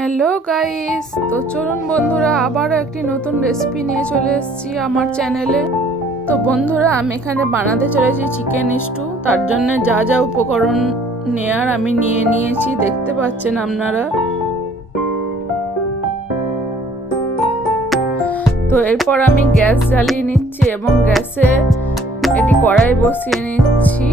Hello guys, তো চলুন বন্ধুরা আবারও একটি নতুন রেসিপি নিয়ে চলে এসেছি আমার চ্যানেলে। তো বন্ধুরা, আমি এখানে বানাতে চলেছি চিকেন স্টু। তার জন্য যা যা উপকরণ নেয়ার আমি নিয়ে নিয়েছি, দেখতে পাচ্ছেন আপনারা। তো এরপর আমি গ্যাস জ্বালিয়ে নিচ্ছি এবং গ্যাসে এটি কড়াই বসিয়ে নিচ্ছি।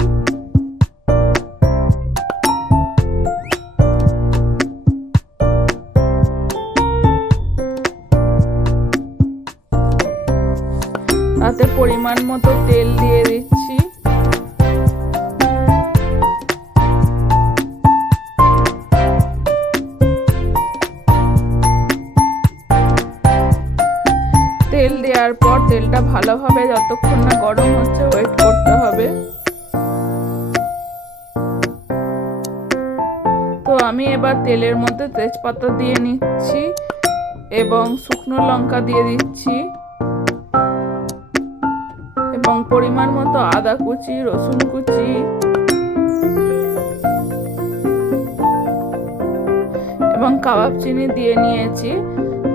তাতে পরিমাণ মতো তেল দিয়ে দিচ্ছি। তেল দেওয়ার পর তেলটা ভালোভাবে যতক্ষণ না গরম হচ্ছে ওয়েট করতে হবে। তো আমি এবার তেলের মধ্যে তেজপাতা দিয়ে নিচ্ছি এবং শুকনো লঙ্কা দিয়ে দিচ্ছি এবং পরিমাণ মতো আদা কুচি, রসুন কুচি এবং কাবাব চিনি দিয়ে নিয়েছি।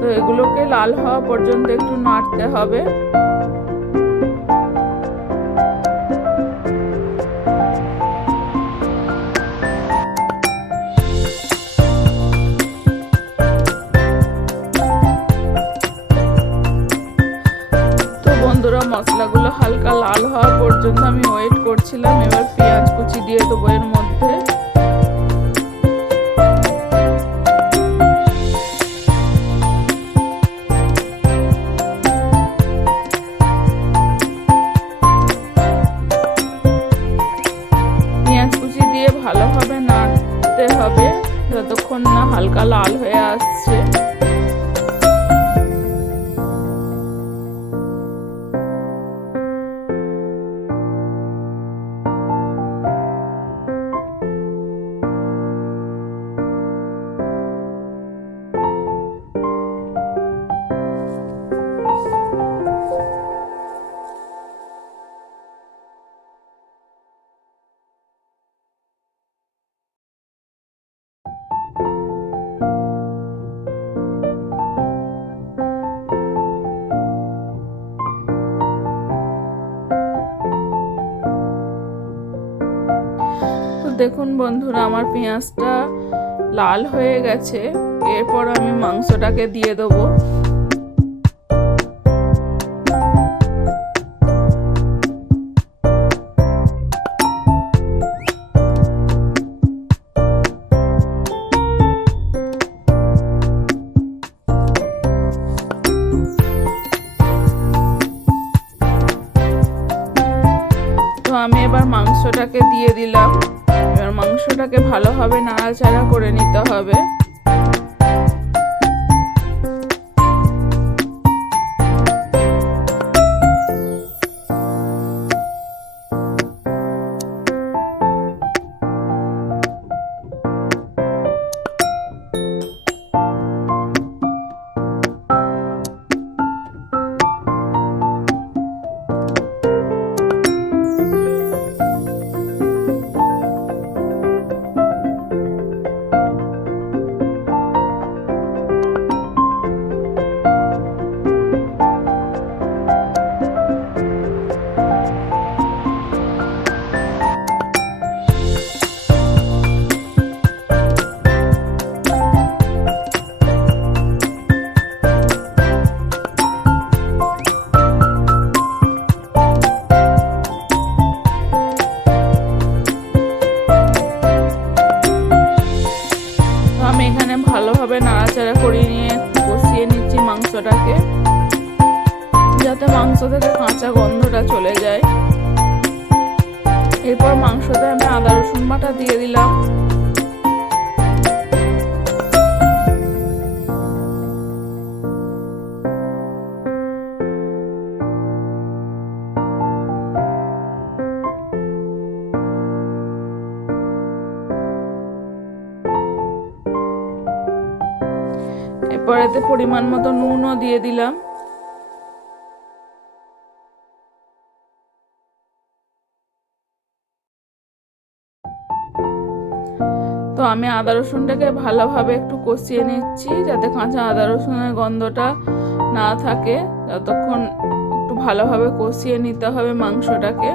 তো এগুলোকে লাল হওয়া পর্যন্ত একটু নাড়তে হবে। তো বন্ধুরা, মশলাগুলো হালকা লাল হওয়া পর্যন্ত আমি ওয়েট করছিলাম। এবার পেঁয়াজ কুচি দিয়ে দেবো এর মধ্যে। পেঁয়াজ কুচি দিয়ে ভালোভাবে নাড়তে হবে যতক্ষণ না হালকা লাল হয়ে আসছে। দেখুন বন্ধুরা, আমার পেঁয়াজটা লাল হয়ে গেছে। এরপর আমি মাংসটাকে দিয়ে দেবো। তো আমি এবার মাংসটাকে দিয়ে দিলাম। এবার মাংসটাকে ভালোভাবে নাড়াচাড়া করে নিতে হবে। আমি এখানে ভালোভাবে নাড়াচাড়া করে নিয়ে কষিয়ে নিচ্ছি মাংসটাকে, যাতে মাংস থেকে কাঁচা গন্ধটা চলে যায়। এরপর মাংসতে আমি আদা রসুন বাটা দিয়ে দিলাম। এরপর এতে পরিমাণ মতো নুনও দিয়ে দিলাম। তো আমি আদা রসুনটাকে ভালোভাবে একটু কষিয়ে নিচ্ছি, যাতে কাঁচা আদা রসুনের গন্ধটা না থাকে। যতক্ষণ একটু ভালোভাবে কষিয়ে নিতে হবে মাংসটাকে।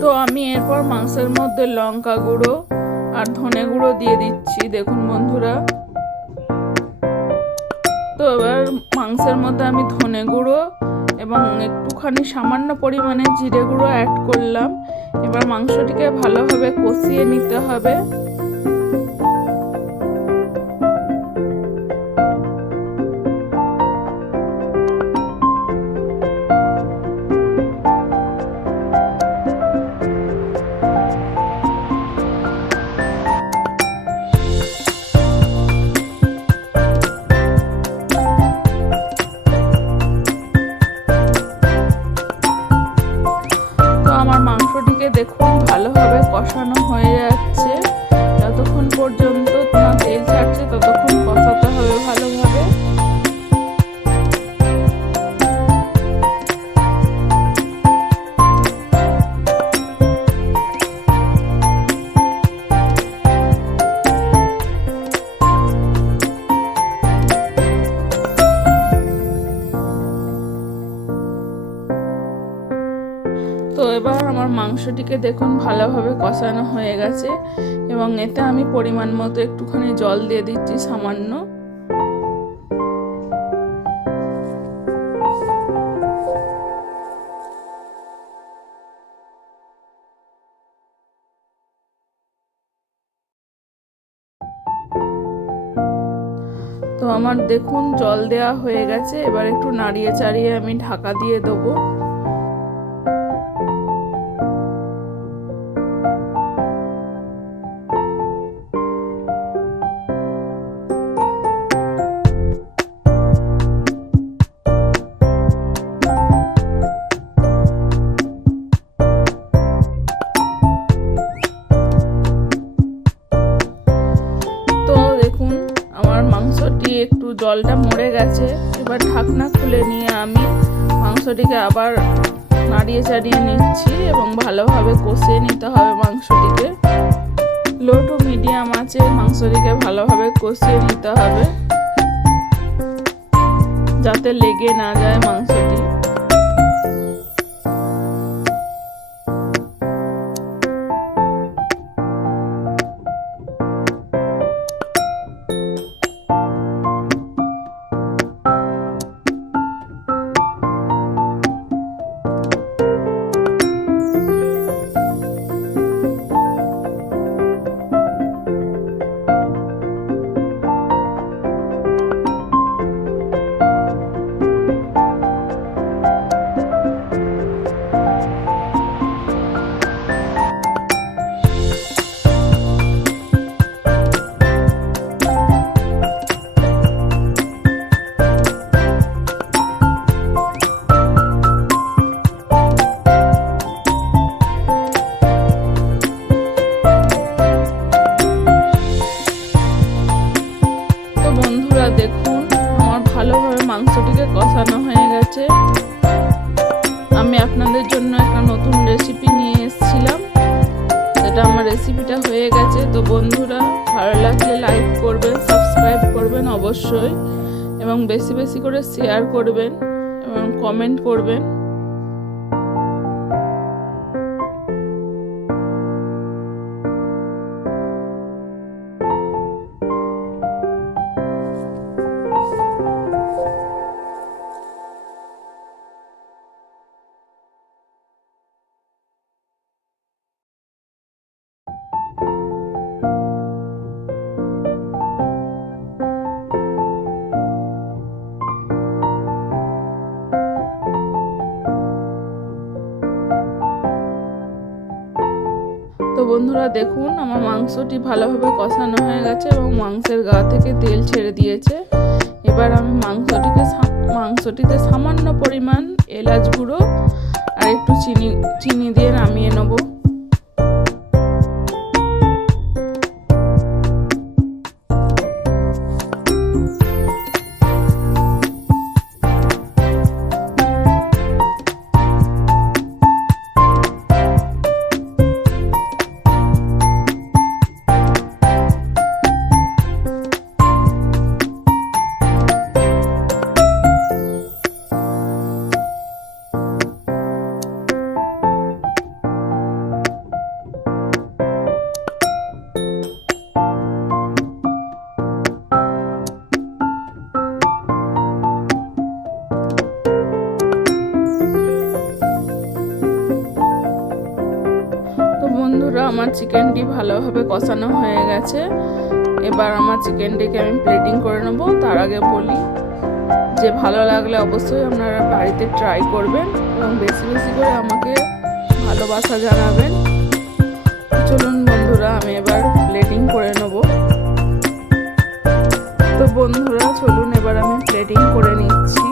তো আমি এরপর মাংসের মধ্যে লঙ্কা গুঁড়ো আর ধনে গুঁড়ো দিয়ে দিচ্ছি, দেখুন বন্ধুরা। তো এবার মাংসের মধ্যে আমি ধনে গুঁড়ো এবং একটুখানি সামান্য পরিমাণে জিরে গুঁড়ো অ্যাড করলাম। এবার মাংসটিকে ভালোভাবে কষিয়ে নিতে হবে। আমার মাংসটিকে দেখুন ভালোভাবে কষানো হয়ে যাচ্ছে। যতক্ষণ পর্যন্ত না তেল ছাড়ছে ততক্ষণ কষাতে হবে ভালোভাবে। তো এবার আমার মাংসটিকে দেখুন ভালোভাবে কষানো হয়ে গেছে এবং এতে আমি পরিমাণ মতো একটুখানি জল দিয়ে দিচ্ছি সামান্য। তো আমার দেখুন জল দেওয়া হয়ে গেছে, এবার একটু নাড়িয়ে চাড়িয়ে আমি ঢাকা দিয়ে দেবো। মাংসটি একটু জলটা মরে গেছে, এবার ঢাকনা খুলে নিয়ে আমি মাংসটিকে আবার নাড়িয়ে চাড়িয়ে নিচ্ছি এবং ভালোভাবে কষিয়ে নিতে হবে মাংসটিকে। লো টু মিডিয়াম আঁচে মাংসটিকে ভালোভাবে কষিয়ে নিতে হবে যাতে লেগে না যায় মাংসটি। দেখুন আমার ভালোভাবে মাংসটিকে কষানো হয়ে গেছে। আমি আপনাদের জন্য একটা নতুন রেসিপি নিয়ে এসেছিলাম, সেটা আমার রেসিপিটা হয়ে গেছে। তো বন্ধুরা ভালো লাগলে লাইক করবেন, সাবস্ক্রাইব করবেন অবশ্যই, এবং বেশি বেশি করে শেয়ার করবেন এবং কমেন্ট করবেন। বন্ধুরা দেখুন আমার মাংসটি ভালোভাবে কষানো হয়ে গেছে এবং মাংসের গা থেকে তেল ছেড়ে দিয়েছে। এবার আমি মাংসটিতে সামান্য পরিমাণ এলাচ গুঁড়ো আর একটু চিনি দিয়ে নামিয়ে নেব। বন্ধুরা আমার চিকেনটি ভালোভাবে কষানো হয়ে গেছে। এবার আমার চিকেনটিকে আমি প্লেটিং করে নেব। তার আগে বলি যে ভালো লাগলে অবশ্যই আপনারা বাড়িতে ট্রাই করবেন এবং বেশি বেশি করে আমাকে ভালোবাসা জানাবেন। চলুন বন্ধুরা আমি এবার প্লেটিং করে নেব। তো বন্ধুরা চলুন এবার আমি প্লেটিং করে নিচ্ছি।